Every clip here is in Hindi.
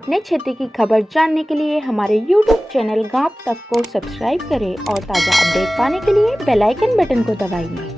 अपने क्षेत्र की खबर जानने के लिए हमारे YouTube चैनल गांव तक को सब्सक्राइब करें और ताज़ा अपडेट पाने के लिए बेल आइकन बटन को दबाइए।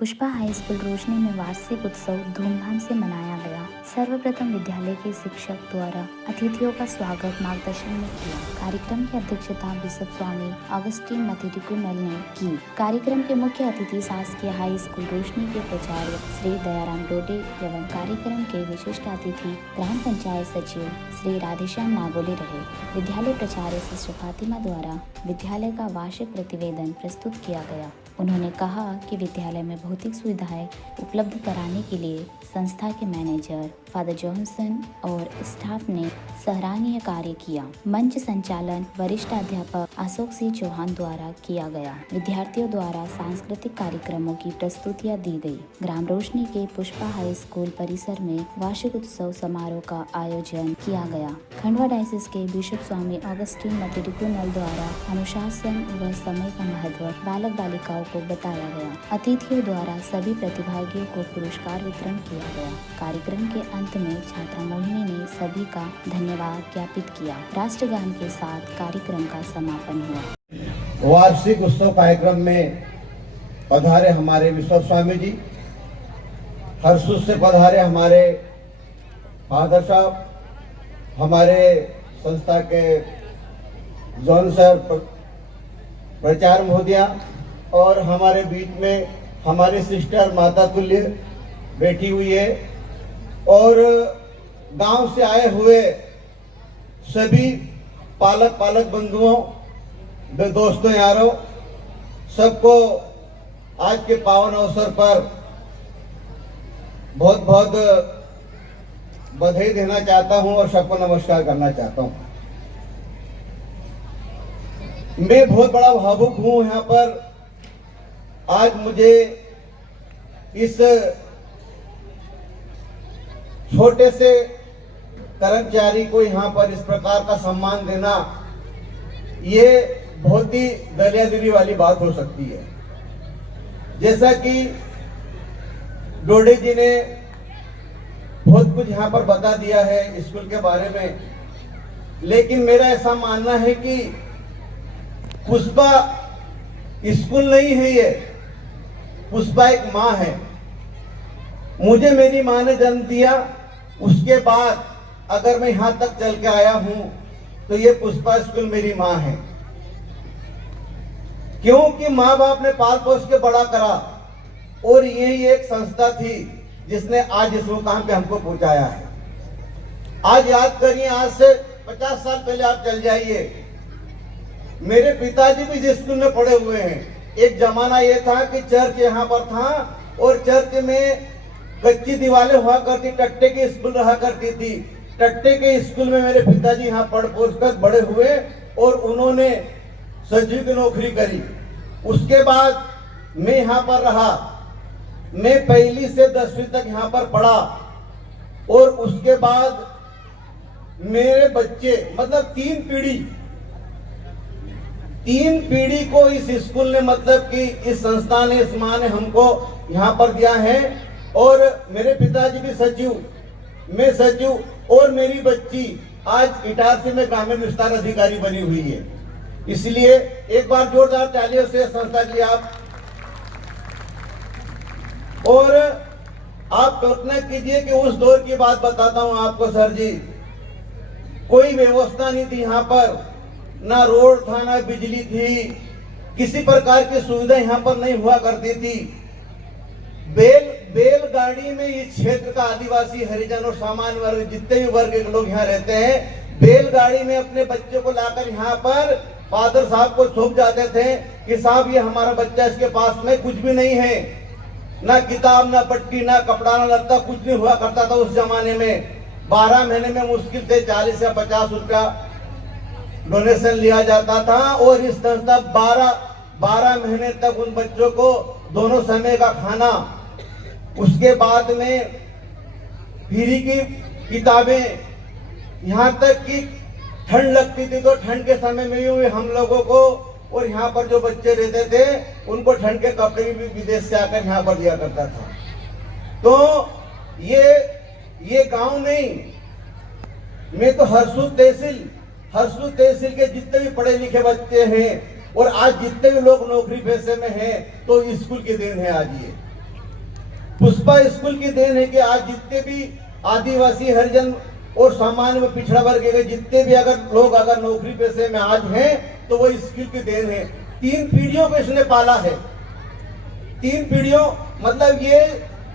पुष्पा हाई स्कूल रोशनी में वार्षिक उत्सव धूमधाम से मनाया गया। सर्वप्रथम विद्यालय के शिक्षक द्वारा अतिथियों का स्वागत मार्गदर्शन में किया। कार्यक्रम की अध्यक्षता बिशप स्वामी अगस्टीन मथिटिकुनल ने की। कार्यक्रम के मुख्य अतिथि शासकीय हाई स्कूल रोशनी के प्राचार्य श्री दयाराम डोडे एवं कार्यक्रम के विशिष्ट अतिथि ग्राम पंचायत सचिव श्री राधेश्याम नागोले रहे। विद्यालय प्राचार्य सिस्टर फातिमा द्वारा विद्यालय का वार्षिक प्रतिवेदन प्रस्तुत किया गया। उन्होंने कहा कि विद्यालय में भौतिक सुविधाएं उपलब्ध कराने के लिए संस्था के मैनेजर फादर जॉनसन और स्टाफ ने सराहनीय कार्य किया। मंच संचालन वरिष्ठ अध्यापक अशोक सिंह चौहान द्वारा किया गया। विद्यार्थियों द्वारा सांस्कृतिक कार्यक्रमों की प्रस्तुतियां दी गई। ग्राम रोशनी के पुष्पा हाई स्कूल परिसर में वार्षिक उत्सव समारोह का आयोजन किया गया। खंडवा डायसिस के बिशप स्वामी अगस्टीन मथिटिकुनल द्वारा अनुशासन व समय का महत्व बालक बालिकाओं को बताया गया। अतिथियों द्वारा सभी प्रतिभागियों को पुरस्कार वितरण किया गया। कार्यक्रम के अंत में छात्रा मोहिनी ने सभी का धन्यवाद ज्ञापित किया। राष्ट्रगान के साथ कार्यक्रम का समापन हुआ। वार्षिक उत्सव कार्यक्रम में पधारे हमारे बिशप स्वामी जी, हर्षुल से पधारे हमारे फादर साहब, हमारे संस्था के जॉन सर प्रचार महोदया और हमारे बीच में हमारी सिस्टर माता तुल्य बैठी हुई है और गांव से आए हुए सभी पालक बंधुओं, दोस्तों, यारों, सबको आज के पावन अवसर पर बहुत बहुत बधाई देना चाहता हूं और सबको नमस्कार करना चाहता हूं। मैं बहुत बड़ा भावुक हूं यहाँ पर। आज मुझे इस छोटे से कर्मचारी को यहाँ पर इस प्रकार का सम्मान देना, ये बहुत ही दरियादिली वाली बात हो सकती है। जैसा कि डोडे जी ने बहुत कुछ यहाँ पर बता दिया है स्कूल के बारे में, लेकिन मेरा ऐसा मानना है कि पुष्पा स्कूल नहीं है, ये पुष्पा एक माँ है। मुझे मेरी माँ ने जन्म दिया, उसके बाद अगर मैं यहाँ तक चल के आया हूं तो ये पुष्पा स्कूल मेरी माँ है, क्योंकि माँ बाप ने पाल पोस के बड़ा करा और यही एक संस्था थी जिसने आज इस मुकाम पे हमको पहुंचाया है। आज याद करिए, आज से 50 साल पहले आप चल जाइए, मेरे पिताजी भी इस स्कूल में पढ़े हुए हैं। एक जमाना ये था कि चर्च यहाँ पर था और चर्च में कच्ची दीवारें हुआ करती, टट्टे की स्कूल रहा करती थी। टट्टे के स्कूल में मेरे पिताजी यहाँ पढ़ पोस कर बड़े हुए और उन्होंने सचिव की नौकरी करी। उसके बाद मैं यहाँ पर रहा। मैं 1ली से 10वीं तक यहाँ पर पढ़ा और उसके बाद मेरे बच्चे, मतलब 3 पीढ़ी को इस स्कूल ने, मतलब कि इस संस्था ने, इस माँ ने हमको यहाँ पर दिया है। और मेरे पिताजी भी सचिव, मैं सचिव और मेरी बच्ची आज इटारसी में ग्रामीण विस्तार अधिकारी बनी हुई है। इसलिए एक बार जोरदार तालियों से संस्था की आप। और आप कल्पना कीजिए कि उस दौर की बात बताता हूं आपको सर जी, कोई व्यवस्था नहीं थी यहाँ पर, ना रोड था, ना बिजली थी, किसी प्रकार की सुविधा यहाँ पर नहीं हुआ करती थी। बैलगाड़ी में इस क्षेत्र का आदिवासी, हरिजन और सामान्य वर्ग, जितने भी वर्ग के लोग यहाँ रहते हैं, बैलगाड़ी में अपने बच्चों को लाकर यहाँ पर फादर साहब को सौंप जाते थे कि साहब ये हमारा बच्चा, इसके पास में कुछ भी नहीं है, ना किताब, ना पट्टी, ना कपड़ा, ना लत्ता, कुछ नहीं हुआ करता था उस जमाने में। 12 महीने में मुश्किल से 40 या 50 रुपया डोनेशन लिया जाता था और इस संस्था 12 महीने तक उन बच्चों को दोनों समय का खाना, उसके बाद में फ्री की किताबें, यहाँ तक कि ठंड लगती थी तो ठंड के समय में भी हम लोगों को और यहाँ पर जो बच्चे रहते थे उनको ठंड के कपड़े भी विदेश से आकर यहाँ पर दिया करता था। तो ये गांव नहीं, मैं तो हरसूद तहसील के जितने भी पढ़े लिखे बच्चे हैं और आज जितने भी लोग नौकरी पेशे में हैं, तो स्कूल की देन है। आज ये पुष्पा स्कूल की देन है कि आज जितने भी आदिवासी, हरिजन और सामान्य व पिछड़ा वर्ग के जितने भी अगर नौकरी पेशे में आज हैं, तो वो स्कूल की देन है। 3 पीढ़ियों को इसने पाला है। 3 पीढ़ियों मतलब ये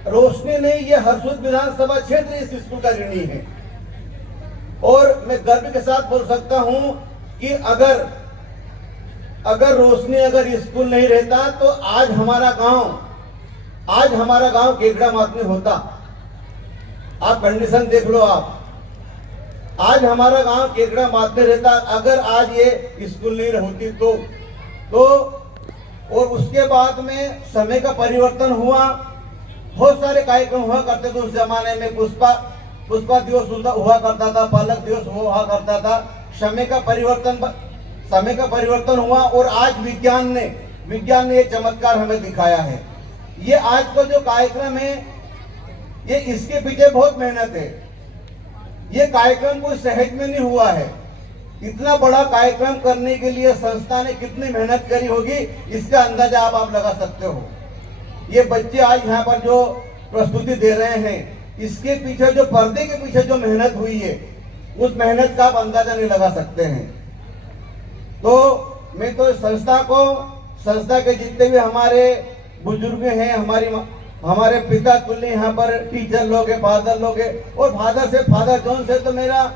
रोशनी नहीं, ये हरसूद विधानसभा क्षेत्र इस स्कूल का ऋणी है। और मैं गर्व के साथ बोल सकता हूं कि अगर रोशनी स्कूल नहीं रहता तो आज हमारा गांव केकड़ा मातनी होता। आप कंडीशन देख लो। आप आज हमारा गांव केकड़ा मातनी रहता अगर आज ये स्कूल नहीं होती तो और उसके बाद में समय का परिवर्तन हुआ। बहुत सारे कार्यक्रम हुआ करते थे उस जमाने में। पुष्पा दिवस हुआ करता था, पालक दिवस हुआ करता था। समय का परिवर्तन हुआ और आज विज्ञान ने ये चमत्कार हमें दिखाया है। ये आज का जो कार्यक्रम है, ये इसके पीछे बहुत मेहनत है। ये कार्यक्रम कोई सहज में नहीं हुआ है। इतना बड़ा कार्यक्रम करने के लिए संस्था ने कितनी मेहनत करी होगी, इसका अंदाजा आप लगा सकते हो। ये बच्चे आज यहाँ पर जो प्रस्तुति दे रहे हैं, इसके पीछे जो पर्दे के पीछे जो मेहनत हुई है, उस मेहनत का आप अंदाजा नहीं लगा सकते हैं। तो मैं तो संस्था के जितने भी हमारे बुजुर्ग हैं, हमारे पिता तुल्य यहाँ पर टीचर लोग हैं, फादर लोग हैं, और फादर जॉन से तो मेरा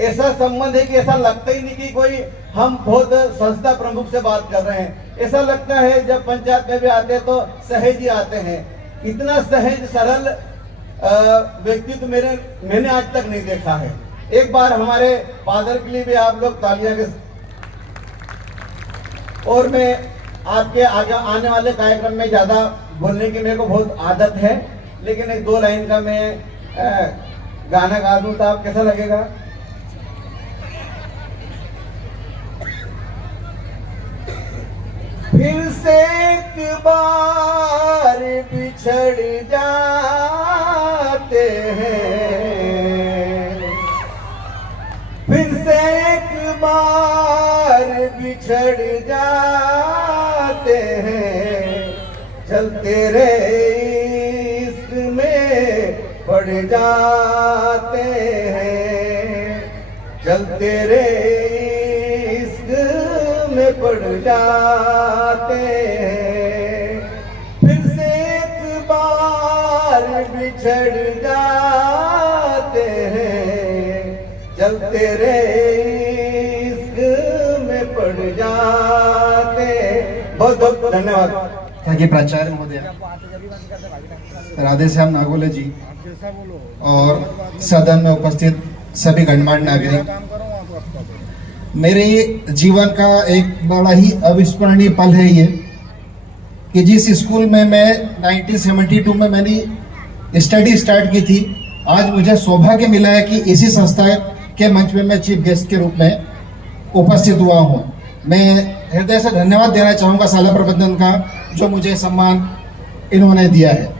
ऐसा संबंध है कि ऐसा लगता ही नहीं कि कोई हम बहुत संस्था प्रमुख से बात कर रहे हैं। ऐसा लगता है जब पंचायत में भी आते हैं तो सहज ही आते हैं। इतना सहज सरल व्यक्तित्व मैंने आज तक नहीं देखा है। एक बार हमारे फादर के लिए भी आप लोग तालियां के। और मैं आपके आगे आने वाले कार्यक्रम में ज्यादा बोलने की मेरे को बहुत आदत है, लेकिन 1-2 लाइन का मैं गाना गा दूं तो आप कैसा लगेगा? फिर से एक बार बिछड़ जाते हैं, फिर से एक बार बिछड़ जाते हैं, चलते रहे इश्क में पड़ जाते हैं, चलते रहे इश्क में पड़ जाते हैं, फिर से एक बार बिछड़ जाते हैं, चलते रहे इश्क में पड़ जाते। बहुत बहुत धन्यवाद। थैंक प्राचार्य महोदय, राधेश्याम नागोले जी और सदन में उपस्थित सभी गणमान्य नागरिक, मेरे जीवन का एक बड़ा ही अविस्मरणीय पल है ये कि जिस स्कूल में मैं 1972 में मैंने स्टडी स्टार्ट की थी, आज मुझे सौभाग्य मिला है कि इसी संस्था के मंच में मैं चीफ गेस्ट के रूप में उपस्थित हुआ हूँ। मैं हृदय से धन्यवाद देना चाहूँगा शाला प्रबंधन का, जो मुझे सम्मान इन्होंने दिया है।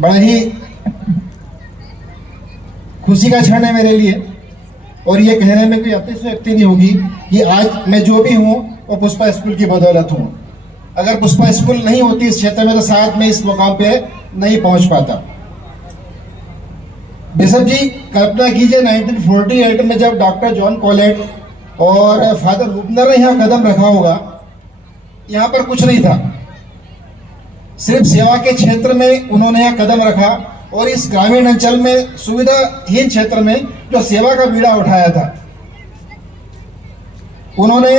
बड़ा ही खुशी का क्षण है मेरे लिए, और ये कहने में कोई अतिशयोक्ति नहीं होगी कि आज मैं जो भी हूँ वो पुष्पा स्कूल की बदौलत हूँ। अगर पुष्पा स्कूल नहीं होती इस क्षेत्र में तो शायद मैं इस मुकाम पे नहीं पहुंच पाता। बिशप जी, कल्पना कीजिए 1948 में जब डॉक्टर जॉन कॉलेट और फादर रूपनर ने यहाँ कदम रखा होगा, यहाँ पर कुछ नहीं था, सिर्फ सेवा के क्षेत्र में उन्होंने यहाँ कदम रखा और इस ग्रामीण अंचल में सुविधाहीन क्षेत्र में जो सेवा का बीड़ा उठाया था। उन्होंने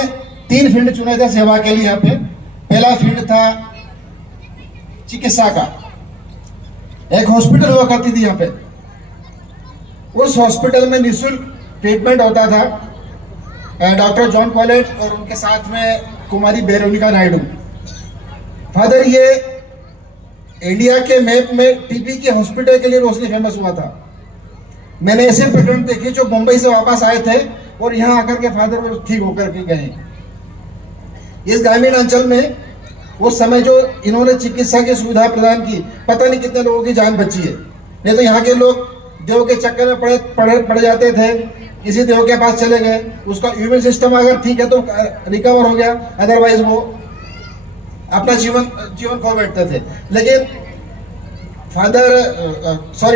3 फील्ड चुने थे सेवा के लिए यहाँ पे। पहला फील्ड था चिकित्सा का, एक हॉस्पिटल हुआ करती थी यहाँ पे, उस हॉस्पिटल में निःशुल्क ट्रीटमेंट होता था। डॉक्टर जॉन कॉलेट और उनके साथ में कुमारी वेरोनिका नायडू। फादर, ये इंडिया के मैप में टीबी के हॉस्पिटल के लिए रोशनी फेमस हुआ था। मैंने ऐसे पेशेंट देखे जो मुंबई से वापस आए थे और यहाँ आकर के फादर वो ठीक होकर के गए। इस ग्रामीण अंचल में उस समय जो इन्होंने चिकित्सा की सुविधा प्रदान की, पता नहीं कितने लोगों की जान बची है। नहीं तो यहाँ के लोग देव के चक्कर में पड़ जाते थे, किसी देव के पास चले गए, उसका इम्यून सिस्टम अगर ठीक है तो रिकवर हो गया, अदरवाइज वो अपना जीवन खो बैठते थे। लेकिन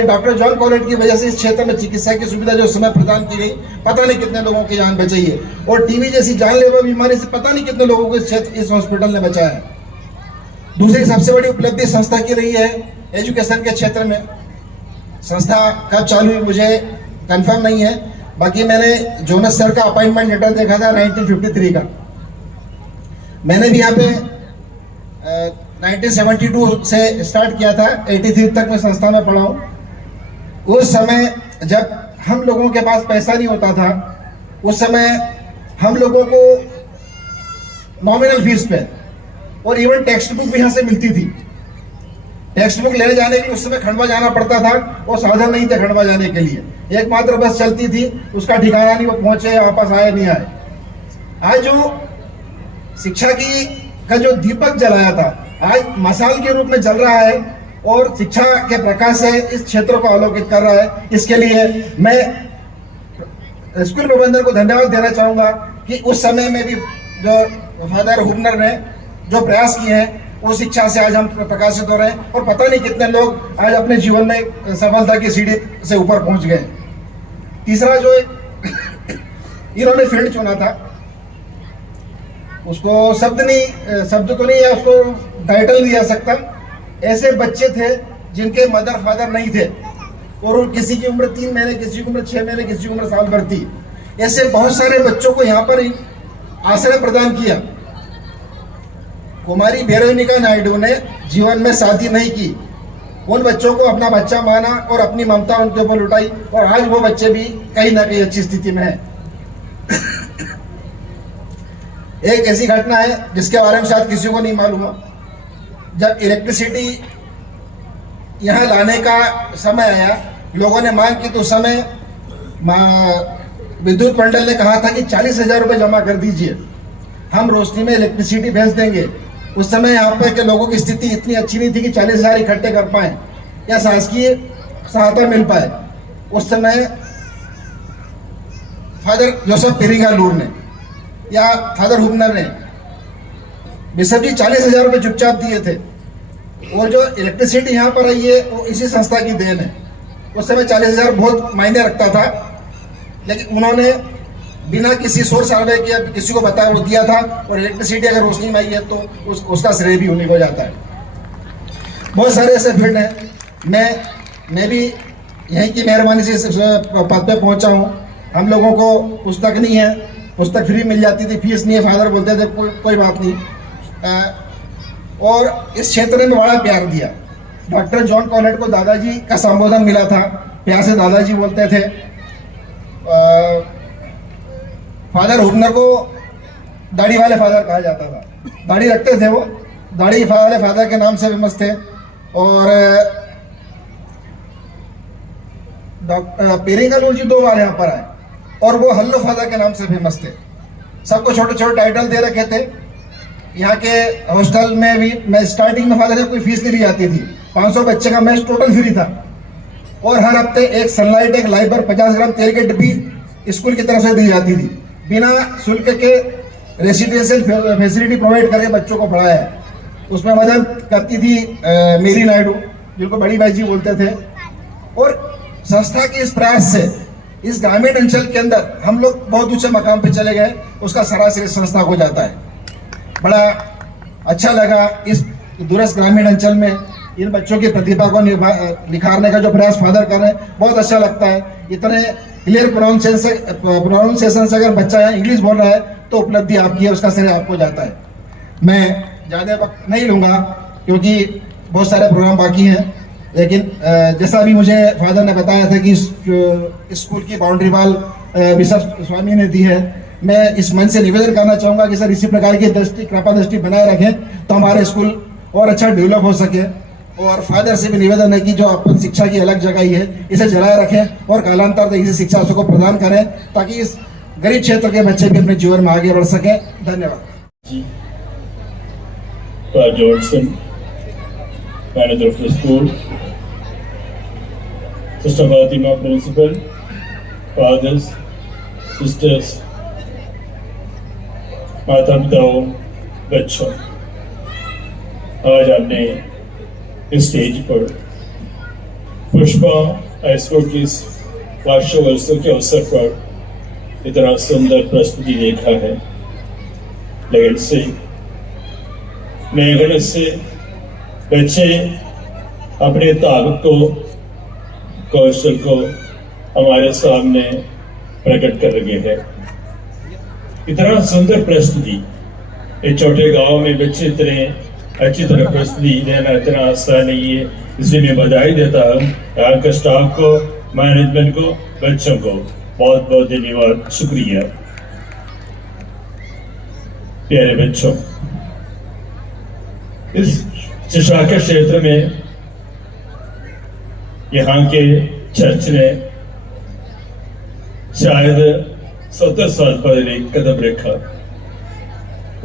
डॉक्टर जॉन कॉलेट की वजह से इस क्षेत्र में चिकित्सा की सुविधा जो समय प्रदान की गई, पता नहीं कितने लोगों की जान बचाई है, और टीबी जैसी जानलेवा बीमारी से पता नहीं कितने लोगों को इस हॉस्पिटल ने बचाया है। दूसरी सबसे बड़ी उपलब्धि संस्था की रही है एजुकेशन के क्षेत्र में। संस्था कब चालू हुई मुझे कंफर्म नहीं है, बाकी मैंने जोनस सर का अपॉइंटमेंट लेटर देखा था 1953 का। मैंने भी यहाँ पे 1972 से स्टार्ट किया था, 83 तक मैं संस्था में पढ़ा हूँ। उस समय जब हम लोगों के पास पैसा नहीं होता था, उस समय हम लोगों को नॉमिनल फीस पे और इवन टेक्स्ट बुक भी यहाँ से मिलती थी। टेक्स्ट बुक लेने जाने के लिए उस समय खंडवा जाना पड़ता था, और साधन नहीं थे खंडवा जाने के लिए। एकमात्र बस चलती थी, उसका ठिकाना नहीं, वो पहुंचे वापस आए नहीं आए। आज जो शिक्षा की का जो दीपक जलाया था, आज मसाल के रूप में जल रहा है और शिक्षा के प्रकाश से इस क्षेत्र को आलोकित कर रहा है। इसके लिए मैं स्कूल प्रबंधन को धन्यवाद देना चाहूंगा कि उस समय में भी जो फादर हुबनर ने जो प्रयास किए हैं, वो शिक्षा से आज हम प्रकाशित हो रहे हैं, और पता नहीं कितने लोग आज अपने जीवन में सफलता की सीढ़ी से ऊपर पहुंच गए। तीसरा जो इन्होंने फील्ड चुना था, उसको शब्द तो नहीं है, उसको टाइटल नहीं आ सकता। ऐसे बच्चे थे जिनके मदर फादर नहीं थे, और किसी की उम्र 3 महीने, किसी की उम्र 6 महीने, किसी की उम्र साल भर थी। ऐसे बहुत सारे बच्चों को यहाँ पर आश्रय प्रदान किया। कुमारी वेरोनिका नायडू ने जीवन में शादी नहीं की, उन बच्चों को अपना बच्चा माना और अपनी ममता उनके ऊपर लुटाई, और आज वो बच्चे भी कहीं ना कहीं अच्छी स्थिति में है। एक ऐसी घटना है जिसके बारे में शायद किसी को नहीं मालूम हो। जब इलेक्ट्रिसिटी यहाँ लाने का समय आया, लोगों ने मांग की, तो उस समय विद्युत मंडल ने कहा था कि 40,000 रुपये जमा कर दीजिए, हम रोशनी में इलेक्ट्रिसिटी भेज देंगे। उस समय यहाँ पर के लोगों की स्थिति इतनी अच्छी नहीं थी कि 40,000 इकट्ठे कर पाए या शासकीय सहायता मिल पाए। उस समय फादर जोसेफ पेरिंगालूर ने या फादर हुबनर ने बिशप जी 40,000 रुपये चुपचाप दिए थे, और जो इलेक्ट्रिसिटी यहाँ पर आई है वो इसी संस्था की देन है। उस समय 40,000 बहुत मायने रखता था, लेकिन उन्होंने बिना किसी सोर्स सर्वे किया, किसी को बताया, वो दिया था। और इलेक्ट्रिसिटी अगर रोशनी में आई है तो उसका श्रेय भी उन्हीं को जाता है। बहुत सारे ऐसे फील्ड हैं। मैं भी यहीं की मेहरबानी से पद पे पहुंचा हूँ। हम लोगों को पुस्तक नहीं है, पुस्तक फ्री मिल जाती थी, फीस नहीं है, फादर बोलते थे कोई बात नहीं। और इस क्षेत्र में बड़ा प्यार दिया। डॉक्टर जॉन कॉलेट को दादाजी का संबोधन मिला था, प्यार से दादाजी बोलते थे। फादर हुबनर को दाढ़ी वाले फादर कहा जाता था, दाढ़ी रखते थे वो, दाढ़ी वाले फादर के नाम से फेमस थे। और डॉक्टर पेरिंगालूर जी 2 बार यहाँ पर आए, और वो हल्लो फादर के नाम से फेमस थे। सबको छोटे छोटे टाइटल दे रखे थे। यहाँ के हॉस्टल में भी मैं स्टार्टिंग में फादर से कोई फीस नहीं ली जाती थी, 500 बच्चे का मैच टोटल फ्री था। और हर हफ्ते एक सनलाइट, एक लाइबर, 50 ग्राम तेल के डिब्बी स्कूल की तरफ से दी जाती थी। बिना शुल्क के रेसिडेंशियल फैसिलिटी प्रोवाइड करके बच्चों को पढ़ाया है। उसमें मदद करती थी मेरी नायडू, जिनको बड़ी बाई जी बोलते थे। और संस्था के इस प्रयास से इस ग्रामीण अंचल के अंदर हम लोग बहुत ऊंचे मकाम पे चले गए, उसका सरासर संस्था को जाता है। बड़ा अच्छा लगा इस दूरस्थ ग्रामीण अंचल में इन बच्चों की प्रतिभा को निखारने का जो प्रयास फादर कर रहे हैं, बहुत अच्छा लगता है। इतने क्लियर प्रोनाउंसिएशन से अगर बच्चा यहाँ इंग्लिश बोल रहा है तो उपलब्धि आपकी है, उसका श्रेय आपको जाता है। मैं ज़्यादा वक्त नहीं लूँगा क्योंकि बहुत सारे प्रोग्राम बाकी हैं, लेकिन जैसा भी मुझे फादर ने बताया था कि स्कूल की बाउंड्री वाल बिशप स्वामी ने दी है, मैं इस मंच से निवेदन करना चाहूँगा कि सर इसी प्रकार की कृपा दृष्टि बनाए रखें तो हमारे स्कूल और अच्छा डेवलप हो सके। और फादर से भी निवेदन है कि जो अपन शिक्षा की अलग जगह ही है, इसे जलाए रखें और कालांतर तक इसी शिक्षा को प्रदान करें, ताकि इस गरीब क्षेत्र के बच्चे भी अपने जीवन में आगे बढ़ सकें। धन्यवाद। Johnson, manager of the school, Sister Fatima, Principal, Fathers, Sisters, माता पिताओं, बच्चों, आज हमने इस स्टेज पर पुष्पा हाई स्कूल की वार्षिकोत्सव के अवसर पर इतना सुंदर प्रस्तुति देखा है, लेकिन से मेघन से बच्चे अपने ताकत को, कौशल को हमारे सामने प्रकट कर रहे हैं। इतना सुंदर प्रस्तुति एक छोटे गांव में बच्चे इतने अच्छी तरह प्रस्तुति देना इतना आसान नहीं है, इसलिए मैं बधाई देता हूँ यहाँ के स्टाफ को, मैनेजमेंट को, बच्चों को बहुत बहुत धन्यवाद, शुक्रिया। प्यारे बच्चों, इस शिक्षा के क्षेत्र में यहाँ के चर्च ने शायद 70 साल पहले कदम रखा।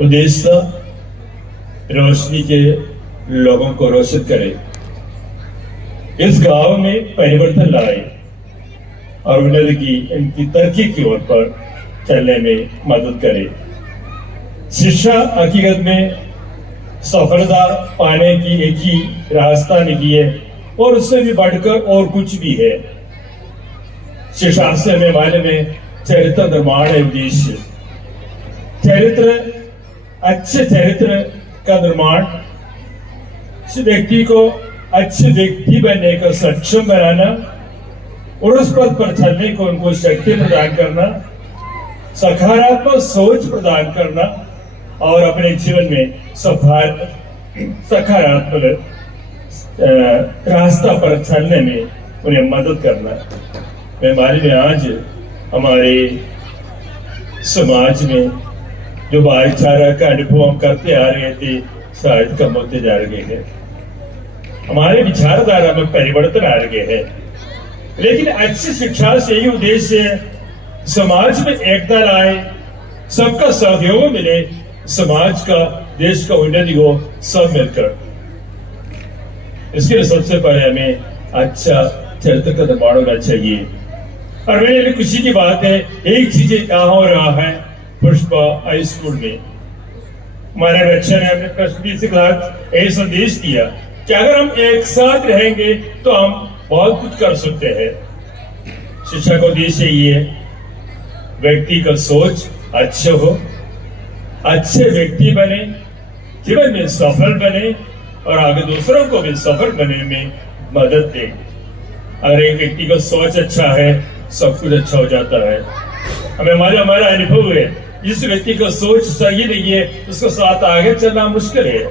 उद्देश्य रोशनी के लोगों को रोशन करे, इस गांव में परिवर्तन लाए और उन्नति की, इनकी तरक्की की ओर पर चलने में मदद करे। शिक्षा हकीकत में सफलता पाने की एक ही रास्ता नहीं है और उससे भी बढ़कर और कुछ भी है। शिक्षा से हमें मालूम है चरित्र निर्माण है उद्देश्य। चरित्र, अच्छे चरित्र का निर्माण व्यक्ति को अच्छे व्यक्ति बनने का सक्षम बनाना और उस पद पर चलने को उनको शक्ति प्रदान करना, सकारात्मक सोच प्रदान करना और अपने जीवन में सकारात्मक रास्ता पर चलने में उन्हें मदद करना। मैं मालूम है आज हमारे समाज में जो भाईचारा का अनुभव हम करते आ रहे थे शायद कम होते जा रहे हैं। हमारे विचारधारा में परिवर्तन आ रहे हैं, लेकिन अच्छी शिक्षा से ही उद्देश्य है समाज में एकता लाए, सबका सहयोग मिले, समाज का, देश का उन्नति हो, सब मिलकर। इसके लिए सबसे पहले हमें अच्छा चरित्र का निर्माण होना चाहिए। और मेरे लिए खुशी की बात है, एक चीज यहाँ हो रहा है पुष्पा हाई स्कूल में। हमारे बच्चे ने अपने प्रस्तुति से एक संदेश दिया कि अगर हम एक साथ रहेंगे तो हम बहुत कुछ कर सकते हैं। शिक्षा का उद्देश्य ये है व्यक्ति का सोच अच्छे हो, अच्छे व्यक्ति बने, जीवन में सफल बने और आगे दूसरों को भी सफल बनने में मदद दे। अगर एक व्यक्ति का सोच अच्छा है सब कुछ अच्छा हो जाता है। हमें हमारा अनुभव है, जिस व्यक्ति का सोच सही नहीं है उसके साथ आगे चलना मुश्किल है।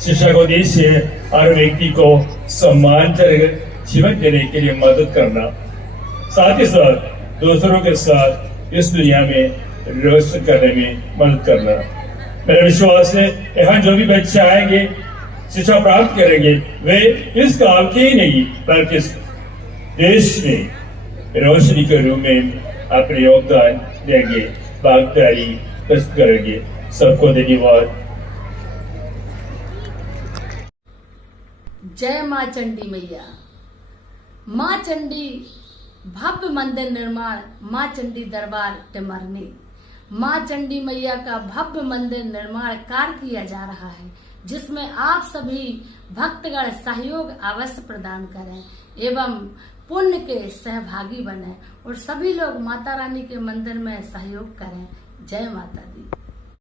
शिक्षा का उद्देश्य है हर व्यक्ति को सम्मानजनक जीवन देने के लिए मदद करना, साथ ही साथ दूसरों के साथ इस दुनिया में रोशन करने में मदद करना। मेरा विश्वास है यहाँ जो भी बच्चे आएंगे शिक्षा प्राप्त करेंगे वे इस काल के ही नहीं बल्कि देश में रोशनी के रूप में अपने योगदान देंगे, भागीदारी प्रस्तुत करेंगे। सबको धन्यवाद। जय माँ चंडी मैया। माँ चंडी भव्य मंदिर निर्माण, माँ चंडी दरबार टिमरनी। माँ चंडी मैया का भव्य मंदिर निर्माण कार्य किया जा रहा है, जिसमें आप सभी भक्तगण सहयोग अवश्य प्रदान करें एवं पुण्य के सहभागी बने और सभी लोग माता रानी के मंदिर में सहयोग करें। जय माता दी।